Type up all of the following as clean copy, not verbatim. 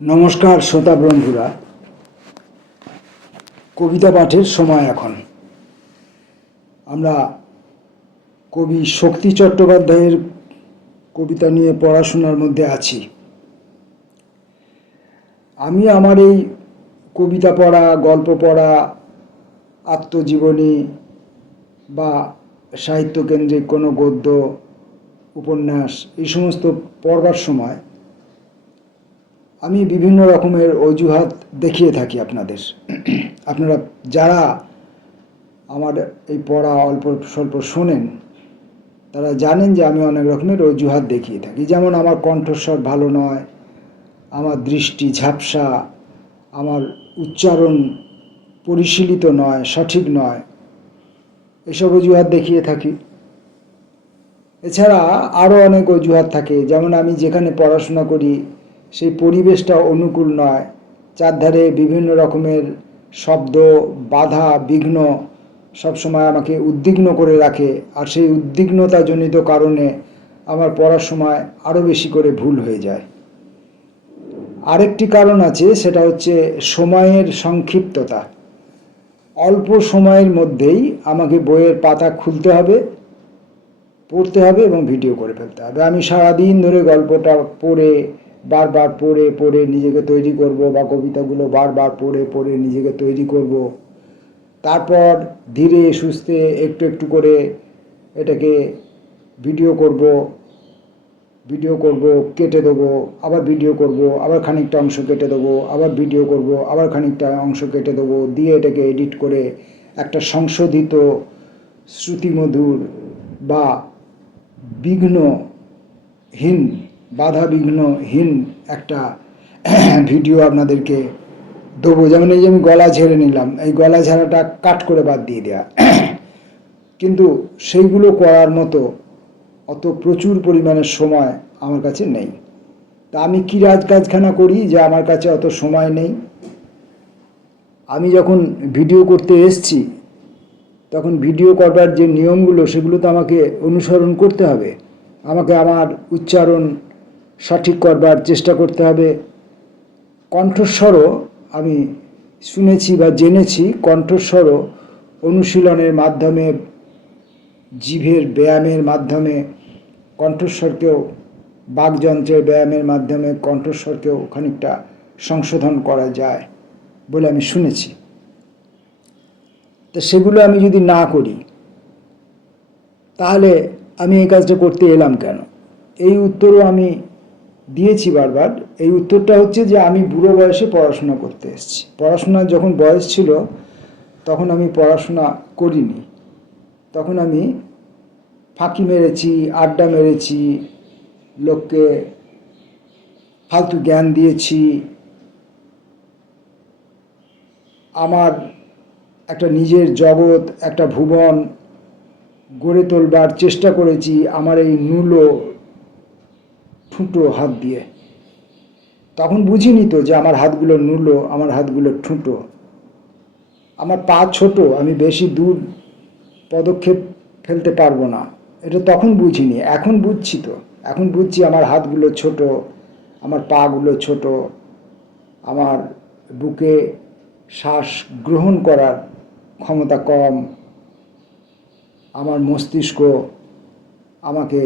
নমস্কার শ্রোতা বন্ধুরা, কবিতা পাঠের সময় এখন। আমরা কবি শক্তি চট্টোপাধ্যায়ের কবিতা নিয়ে পড়াশোনার মধ্যে আছি। আমি আমার এই কবিতা পড়া, গল্প পড়া, আত্মজীবনী বা সাহিত্যকেন্দ্রিক কোনো গদ্য, উপন্যাস এই সমস্ত পড়বার সময় আমি বিভিন্ন রকমের অজুহাত দেখিয়ে থাকি আপনাদের। আপনারা যারা আমার এই পড়া অল্প স্বল্প শোনেন তারা জানেন যে আমি অনেক রকমের অজুহাত দেখিয়ে থাকি। যেমন আমার কণ্ঠস্বর ভালো নয়, আমার দৃষ্টি ঝাপসা, আমার উচ্চারণ পরিশীলিত নয়, সঠিক নয়, এসব অজুহাত দেখিয়ে থাকি। এছাড়া আরও অনেক অজুহাত থাকে, যেমন আমি যেখানে পড়াশোনা করি সেই পরিবেশটা অনুকূল নয়, চারধারে বিভিন্ন রকমের শব্দ, বাধা, বিঘ্ন সবসময় আমাকে উদ্বিগ্ন করে রাখে, আর সেই উদ্বিগ্নতাজনিত কারণে আমার পড়ার সময় আরও বেশি করে ভুল হয়ে যায়। আরেকটি কারণ আছে, সেটা হচ্ছে সময়ের সংক্ষিপ্ততা। অল্প সময়ের মধ্যেই আমাকে বইয়ের পাতা খুলতে হবে, পড়তে হবে এবং ভিডিও করে ফেলতে হবে। আমি সারাদিন ধরে গল্পটা পড়ে বারবার পড়ে পড়ে নিজেকে তৈরি করব, বা কবিতাগুলো বারবার পড়ে পড়ে নিজেকে তৈরি করব। তারপর ধীরে সুস্থে একটু একটু করে এটাকে ভিডিও করব, কেটে দেবো, আবার ভিডিও করব, আবার খানিকটা অংশ কেটে দেবো, আবার ভিডিও করব, আবার খানিকটা অংশ কেটে দেবো, দিয়ে এটাকে এডিট করে একটা সংশোধিত শ্রুতিমধুর বা বিঘ্নহীন, বাধা বিঘ্নহীন একটা ভিডিও আপনাদেরকে দেবো। যেমন এই যে আমি গলা ঝেড়ে নিলাম, এই গলা ঝাড়াটা কাট করে বাদ দিয়ে দেওয়া, কিন্তু সেইগুলো করার মতো অত প্রচুর পরিমাণের সময় আমার কাছে নেই। তা আমি কী রাজকাজখানা করি যে আমার কাছে অত সময় নেই? আমি যখন ভিডিও করতে এসছি তখন ভিডিও করবার যে নিয়মগুলো সেগুলো তো আমাকে অনুসরণ করতে হবে। আমাকে আমার উচ্চারণ সঠিক করবার চেষ্টা করতে হবে। কণ্ঠস্বরও আমি শুনেছি বা জেনেছি, কণ্ঠস্বরও অনুশীলনের মাধ্যমে, জিভের ব্যায়ামের মাধ্যমে কণ্ঠস্বরকেও, বাকযন্ত্রের ব্যায়ামের মাধ্যমে কণ্ঠস্বরকেও খানিকটা সংশোধন করা যায় বলে আমি শুনেছি। তো সেগুলো আমি যদি না করি তাহলে আমি এই কাজটা করতে এলাম কেন? এই উত্তরও আমি দিয়েছি বারবার। এই উত্তরটা হচ্ছে যে আমি বুড়ো বয়সে পড়াশোনা করতে এসেছি। পড়াশোনার যখন বয়স ছিল তখন আমি পড়াশোনা করিনি। তখন আমি ফাঁকি মেরেছি, আড্ডা মেরেছি, লোককে ফালতু জ্ঞান দিয়েছি। আমার একটা নিজের জগৎ, একটা ভুবন গড়ে তোলবার চেষ্টা করেছি আমার এই নুলো ঠুঁটো হাত দিয়ে। তখন বুঝিনি তো যে আমার হাতগুলো নুলো, আমার হাতগুলো ঠুঁটো। আমার পা ছোট, আমি বেশি দূর পদক্ষেপ ফেলতে পারবো না, এটা তখন বুঝিনি। এখন বুঝছি তো, এখন বুঝছি আমার হাতগুলো ছোট, আমার পাগুলো ছোট, আমার বুকে শ্বাস গ্রহণ করার ক্ষমতা কম, আমার মস্তিষ্ক আমাকে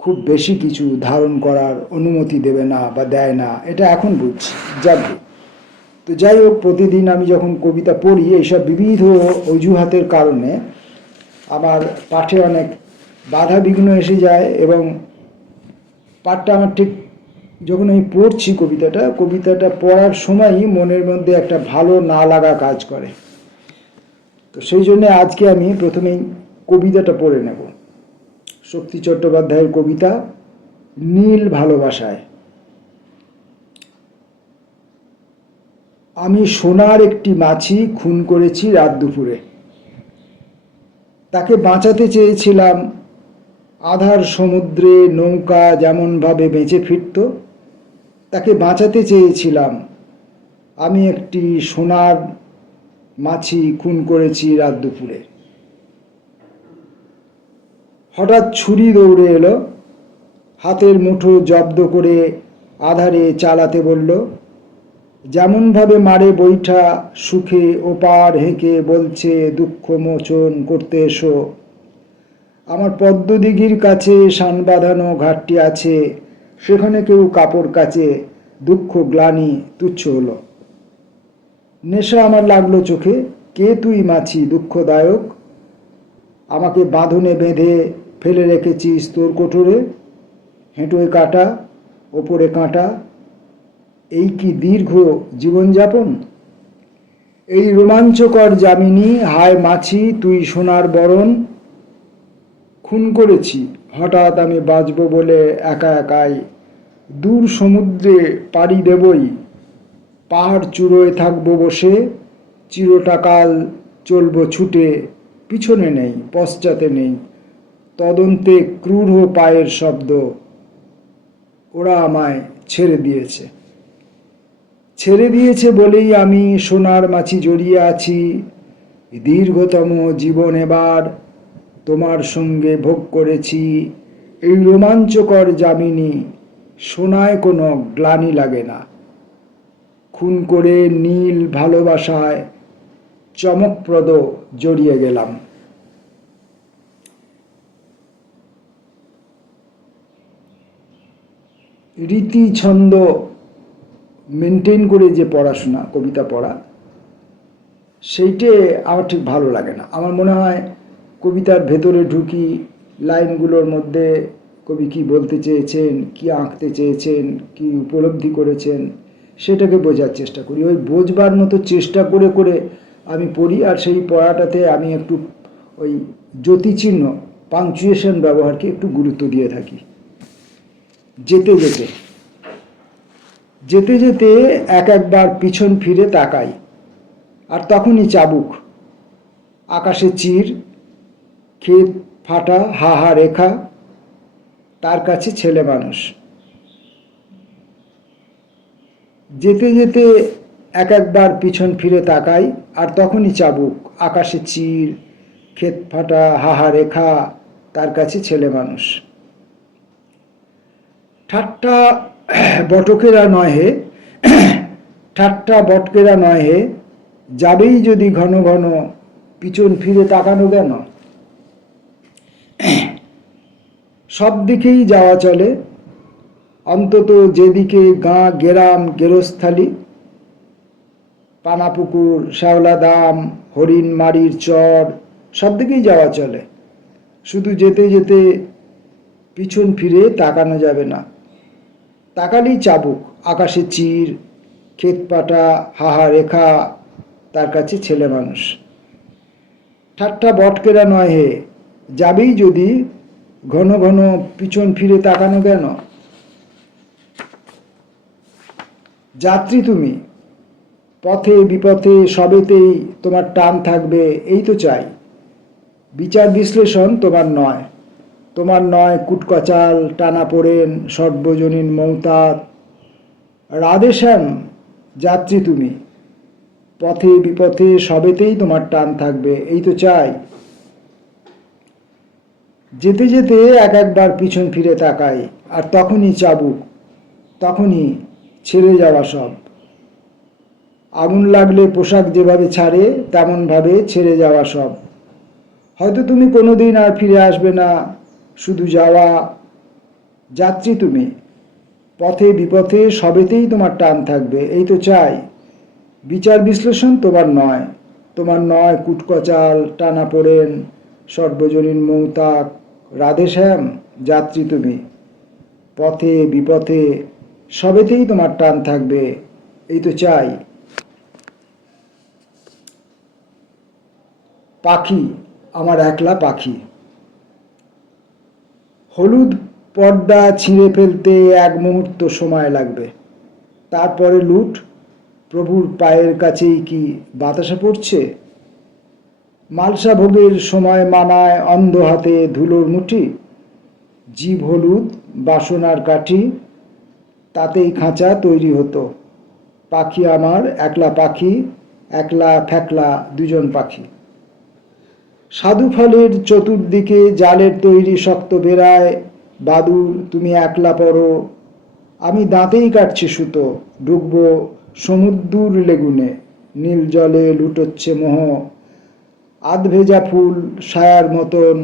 খুব বেশি কিছু ধারণ করার অনুমতি দেবে না বা দেয় না, এটা এখন বুঝছি। যাবে তো যাই হোক, প্রতিদিন আমি যখন কবিতা পড়ি এইসব বিবিধ অজুহাতের কারণে আমার পাঠে অনেক বাধা বিঘ্ন এসে যায়, এবং পাঠটা আমার ঠিক যখন আমি পড়ছি কবিতাটা পড়ার সময়ই মনের মধ্যে একটা ভালো না লাগা কাজ করে। তো সেই জন্য আজকে আমি প্রথমেই কবিতাটা পড়ে নেব। শক্তি চট্টোপাধ্যায়ের কবিতা নীল ভালোবাসায়। আমি সোনার একটি মাছি খুন করেছি রাত দুপুরে। তাকে বাঁচাতে চেয়েছিলাম আধার সমুদ্রে নৌকা যেমনভাবে বেঁচে ফিরত, তাকে বাঁচাতে চেয়েছিলাম। আমি একটি সোনার মাছি খুন করেছি রাত দুপুরে। হঠাৎ ছুরি দৌড়ে এলো, হাতের মুঠো জব্দ করে আধারে চালাতে বলল। যেমনভাবে মারে বৈঠা সুখে ওপার হেঁকে বলছে দুঃখ মোচন করতে এসো। আমার পদ্মদিঘির কাছে শান বাঁধানো ঘাটটি আছে, সেখানে কেউ কাপড় কাচে, দুঃখ গ্লানি তুচ্ছ হলো। নেশা আমার লাগলো চোখে, কে তুই মাছি দুঃখদায়ক? আমাকে বাঁধনে বেঁধে ফেলে রেখেছিস তোর কোঠরে। হেঁটোয় কাটা, ওপরে কাঁটা, এই কি দীর্ঘ জীবনযাপন? এই রোমাঞ্চকর যামিনী, হায় মাছি তুই সোনার বরণ। খুন করেছি হঠাৎ আমি বাঁচব বলে একা একাই, দূর সমুদ্রে পাড়ি দেবই, পাহাড় চূড়োয় থাকবো বসে, চিরটাকাল চলব ছুটে, পিছনে নেই পশ্চাতে নেই, তদন্তে ক্রূর পায়ের শব্দ। ওরা আমায় ছেড়ে দিয়েছে, ছেড়ে দিয়েছে বলেই আমি সোনার মাছি জড়িয়ে আছি। দীর্ঘতম জীবন এবার তোমার সঙ্গে ভোগ করেছি। এই রোমাঞ্চকর যামিনী, সোনায় কোনো গ্লানি লাগে না। খুন করে নীল ভালোবাসায় চমকপ্রদ জড়িয়ে গেলাম। রীতি ছন্দ মেনটেন করে যে পড়াশোনা, কবিতা পড়া, সেইটে আমার ঠিক ভালো লাগে না। আমার মনে হয় কবিতার ভেতরে ঢুকি, লাইনগুলোর মধ্যে কবি কি বলতে চেয়েছেন, কি আঁকতে চেয়েছেন, কি উপলব্ধি করেছেন, সেটাকে বোঝার চেষ্টা করি। ওই বোঝবার মতো চেষ্টা করে করে আমি পড়ি, আর সেই পড়াটাতে আমি একটু ওই জ্যোতিচিহ্ন পাংচুয়েশন ব্যবহারকে একটু গুরুত্ব দিয়ে থাকি। যেতে যেতে যেতে যেতে একবার পিছন ফিরে তাকাই, আর তখনই চাবুক, আকাশে চির, ক্ষেত ফাটা হা হা রেখা, তার কাছে ছেলে মানুষ। যেতে যেতে একবার পিছন ফিরে তাকাই, আর তখনই চাবুক, আকাশে চির, ক্ষেত ফাটা হা হা রেখা, তার কাছে ছেলে মানুষ। ঠাট্টা বটকেরা নয় হে, ঠাট্টা বটকেরা নয় হে, যাবেই যদি ঘন ঘন, পিছন ফিরে তাকানো কেন? সব দিকেই যাওয়া চলে, অন্তত যেদিকে গাঁ গেরাম গেরস্থালি, পানাপুকুর, শ্যাওলাদাম, হরিণ মারির চর, সব দিকেই যাওয়া চলে। শুধু যেতে যেতে পিছন ফিরে তাকানো যাবে না। তাকালেই চাবুক, আকাশে চির, ক্ষেত পাটা হাহা রেখা, তার কাছে ছেলে মানুষ। ঠাট্টা বটকেরা নয় হে, যাবেই যদি ঘন ঘন, পিছন ফিরে তাকানো কেন? যাত্রী তুমি, পথে বিপথে সবেতেই তোমার টান থাকবে, এই তো চাই। বিচার বিশ্লেষণ তোমার নয়, তোমার নয় কুটকচাল টানাপোড়েন সর্বজনীন মৌতাত। রাধেশ্যাম যাত্রী তুমি, পথে বিপথে সবেতেই তোমার টান থাকবে, এই তো চাই। যেতে যেতে একবার পিছন ফিরে তাকাই, আর তখনই চাবুক, তখনই ছেড়ে যাওয়া সব। আগুন লাগলে পোশাক যেভাবে ছাড়ে, তেমনভাবে ছেড়ে যাওয়া সব। হয়তো তুমি কোনোদিন আর ফিরে আসবে না, শুধু যাওয়া। যাত্রী তুমি, পথে বিপথে সবেতেই তোমার টান থাকবে, এই তো চাই। বিচার বিশ্লেষণ তোমার নয়, তোমার নয় কুটকচাল টানাপোড়েন সর্বজনীন মৌতাক। রাধেশ্যাম যাত্রী তুমি, পথে বিপথে সবেতেই তোমার টান থাকবে, এই তো চাই। পাখি, আমার একলা পাখি। হলুদ পর্দা ছিঁড়ে ফেলতে এক মুহূর্ত সময় লাগবে, তারপরে লুট। প্রভুর পায়ের কাছেই কি বাতাসা পড়ছে? মালসা ভোগের সময় মানায় অন্ধ হাতে ধুলোর মুঠি। জীব হলুদ, বাসনার কাঠি, তাতেই খাঁচা তৈরি হতো। পাখি আমার একলা পাখি, একলা ফ্যাকলা দুজন পাখি। সাধু ফলের চতুর্দিকে জালের তৈরি শক্ত বেড়ায়, বাদুর তুমি একলা পড়ো, আমি দাঁতেই কাটছি সুতো, ডুববো সমুদ্র লেগুনে, নীল জলে লুটোচ্ছে মোহ। আধ ভেজা ফুল সায়ার মতন,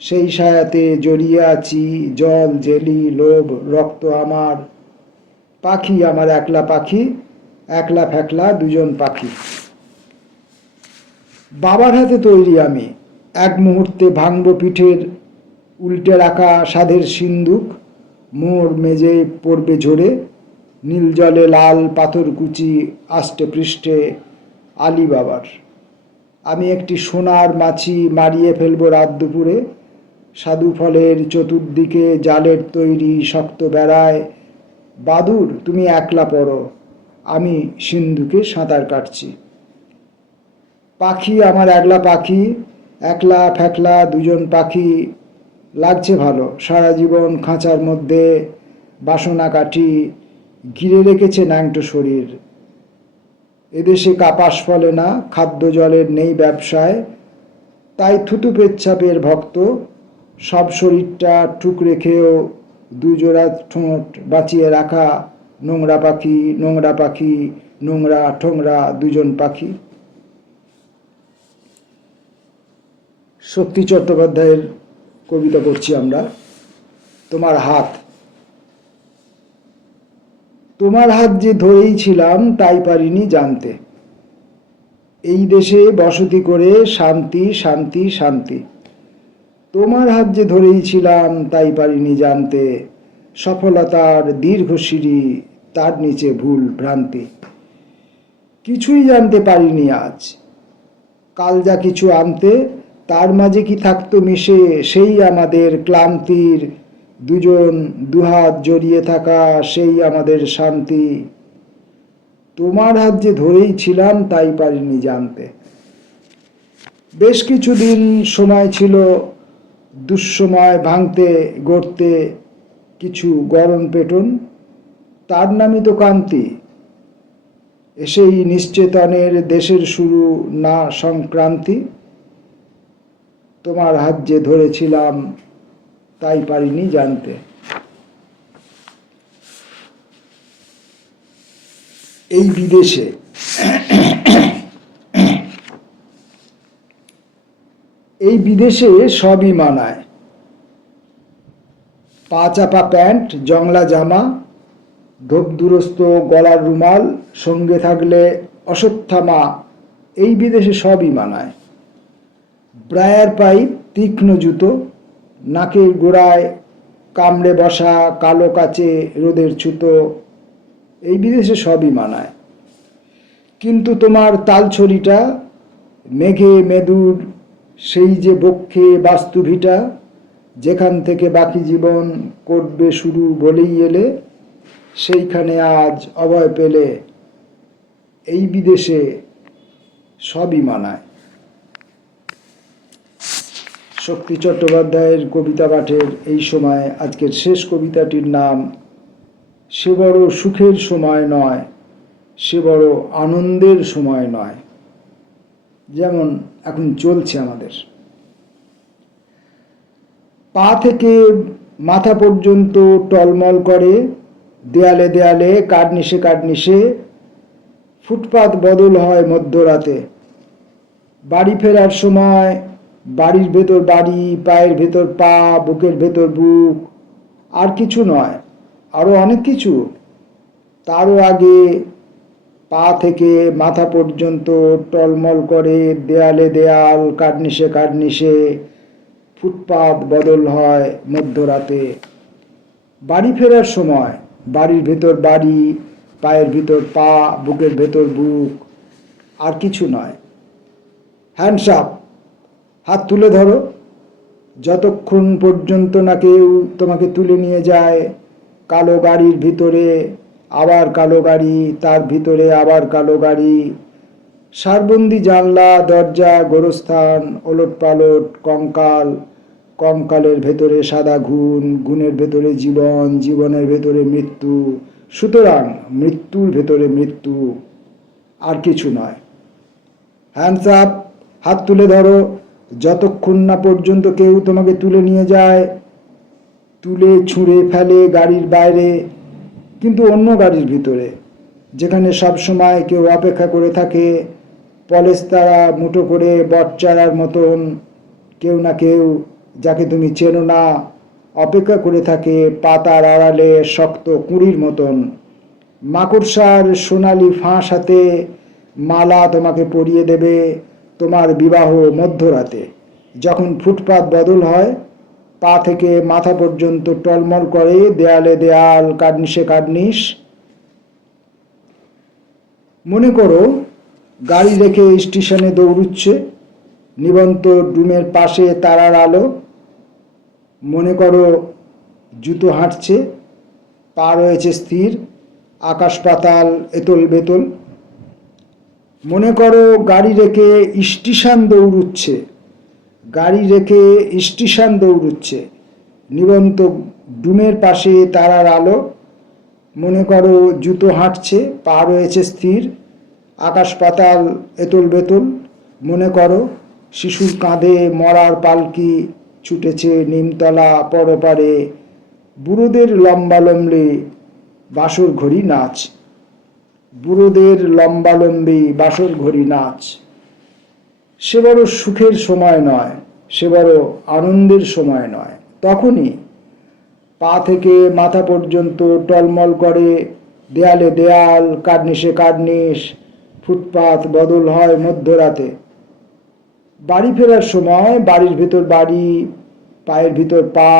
সেই সায়াতে জড়িয়ে আছি, জল জেলি লোভ রক্ত আমার। পাখি আমার একলা পাখি, একলা ফেকলা দুজন পাখি। বাবার হাতে তৈরি আমি, এক মুহূর্তে ভাঙব পিঠের উল্টে রাখা সাধের সিন্দুক। মোর মেজে পড়বে ঝরে, নীল জলে লাল পাথরকুচি আষ্টে পৃষ্ঠে আলী বাবার। আমি একটি সোনার মাছি মারিয়ে ফেলবো রাত দুপুরে। সাধু ফলের চতুর্দিকে জালের তৈরি শক্ত বেড়ায়। বাদুর তুমি একলা পড়ো, আমি সিন্ধুকে সাঁতার কাটছি। পাখি আমার একলা পাখি, একলা ফেকলা দুজন পাখি। লাগছে ভালো, সারা জীবন খাঁচার মধ্যে বাসনা কাঠি ঘিরে রেখেছে ন্যাংটো শরীর। এদেশে কাপাস ফলে না, খাদ্য জলের নেই ব্যবসায়, তাই থুতু পেচ্ছাপের ভক্ত। সব শরীরটা টুকরে খেয়েও দুজোড়া ঠোঁট বাঁচিয়ে রাখা নোংরা পাখি, নোংরা পাখি, নোংরা ঠোংরা দুজন পাখি। শক্তি চট্টোপাধ্যায়ের কবিতা পড়ছি আমরা। তোমার হাত। তোমার হাত যে ধরেই ছিলাম তাই পারিনি জানতে, এই দেশে বসতি করে শান্তি শান্তি শান্তি। তোমার হাত যে ধরেই ছিলাম তাই পারিনি জানতে, সফলতার দীর্ঘ সিঁড়ি, তার নিচে ভুল ভ্রান্তি। কিছুই জানতে পারিনি আজ, কাল যা কিছু আনতে, তার মাঝে কি থাকতো মিশে সেই আমাদের ক্লান্তির, দুজন দুহাত জড়িয়ে থাকা সেই আমাদের শান্তি। তোমার হাত যে ধরেই ছিলাম তাই পারিনি জানতে। বেশ কিছুদিন সময় ছিল দুঃসময় ভাঙতে গড়তে কিছু গরম পেটন, তার নামই তো কান্তি। এসেই নিশ্চেতনের দেশের শুরু না সংক্রান্তি। তোমার হাত যে ধরেছিলাম তাই পারিনি জানতে। এই বিদেশে এই বিদেশে সবই মানায়। পা চাপা প্যান্ট, জংলা জামা, ধোপদুরস্ত গলার রুমাল, সঙ্গে থাকলে অশ্বত্থামা, এই বিদেশে সবই মানায়। ব্রায়ার পাইপ, তীক্ষ্ণ জুতো, নাকের গোড়ায় কামড়ে বসা কালো কাচে রোদের ছুতো, এই বিদেশে সবই মানায়। কিন্তু তোমার তালছড়িটা, মেঘে মেদুর সেই যে বক্ষে বাস্তুভিটা, যেখান থেকে বাকি জীবন করবে শুরু বলেই এলে, সেইখানে আজ অভয় পেলে, এই বিদেশে সবই মানায়। শক্তি চট্টোপাধ্যায়ের কবিতা পাঠের এই সময় আজকের শেষ কবিতাটির নাম সে বড় সুখের সময় নয়, সে বড় আনন্দের সময় নয়, যেমন এখন চলছে আমাদের। পা থেকে মাথা পর্যন্ত টলমল করে, দেয়ালে দেয়ালে কার্নিশে কার্নিশে, ফুটপাত বদল হয় মধ্যরাতে। বাড়ি ফেরার সময় বাড়ির ভেতর বাড়ি, পায়ের ভেতর পা, বুকের ভেতর বুক, আর কিছু নয়, আরো অনেক কিছু। তারও আগে পা থেকে মাথা পর্যন্ত টলমল করে, দেয়ালে দেয়াল, কার্নিশে কার্নিশে, ফুটপাত বদল হয় মধ্যরাতে। বাড়ি ফেরার সময় বাড়ির ভেতর বাড়ি, পায়ের ভিতর পা, বুকের ভেতর বুক, আর কিছু নয়। হ্যান্ডস আপ, হাত তুলে ধরো, যতক্ষণ পর্যন্ত না কেউ তোমাকে তুলে নিয়ে যায়। কালো গাড়ির ভিতরে আবার কালো গাড়ি, তার ভিতরে আবার কালো গাড়ি, সারবন্দি জানলা দরজা, গোরস্থান, ওলট পালট কঙ্কাল, কঙ্কালের ভেতরে সাদা ঘুণ, ঘুণের ভেতরে জীবন, জীবনের ভেতরে মৃত্যু। সুতরাং মৃত্যুর ভেতরে মৃত্যু, আর কিছু নয়। হ্যান্ডস আপ, হাত তুলে ধরো, যতক্ষণ না পর্যন্ত কেউ তোমাকে তুলে নিয়ে যায়, তুলে ছুঁড়ে ফেলে গাড়ির বাইরে। কিন্তু অন্য গাড়ির ভিতরে, যেখানে সব সময় কেউ অপেক্ষা করে থাকে, পলেস্তারা মুঠো করে বটচারার মতন কেউ না কেউ, যাকে তুমি চেনো না, অপেক্ষা করে থাকে পাতার আড়ালে শক্ত কুঁড়ির মতন। মাকড়সার সোনালি ফাঁস হাতে মালা তোমাকে পরিয়ে দেবে তোমার বিবাহ মধ্যরাতে, যখন ফুটপাত বদল হয়, পা থেকে মাথা পর্যন্ত টলমল করে দেয়ালে দেয়াল, কার্নিশে কার্নিশ। মনে করো গাড়ি রেখে স্টেশনে দৌড়ুচ্ছে নিবন্ত ডুমের পাশে তারার আলো। মনে করো জুতো হাঁটছে, পা রয়েছে স্থির, আকাশ পাতাল এতল বেতল। মনে করো গাড়ি রেখে স্টেশন দৌড়ুচ্ছে, গাড়ি রেখে স্টেশন দৌড়ুচ্ছে নিবন্ত ডুমের পাশে তারার আলো। মনে করো জুতো হাঁটছে, পা রয়েছে স্থির, আকাশ পাতাল এতল বেতল। মনে করো শিশুর কাঁধে মরার পালকি ছুটেছে নিমতলা পরপারে, বুড়োদের লম্বালম্বি বাসর ঘড়ি নাচ, বুড়োদের লম্বালম্বি বাসর ঘড়ি নাচ। সে বড় সুখের সময় নয়, সে বড় আনন্দের সময় নয়। তখনই পা থেকে মাথা পর্যন্ত টলমল করে দেয়ালে দেয়াল, কার্নিশে কার্নিশ, ফুটপাত বদল হয় মধ্যরাতে। বাড়ি ফেরার সময় বাড়ির ভেতর বাড়ি, পায়ের ভিতর পা,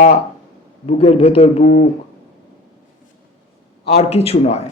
বুকের ভেতর বুক, আর কিছু নয়।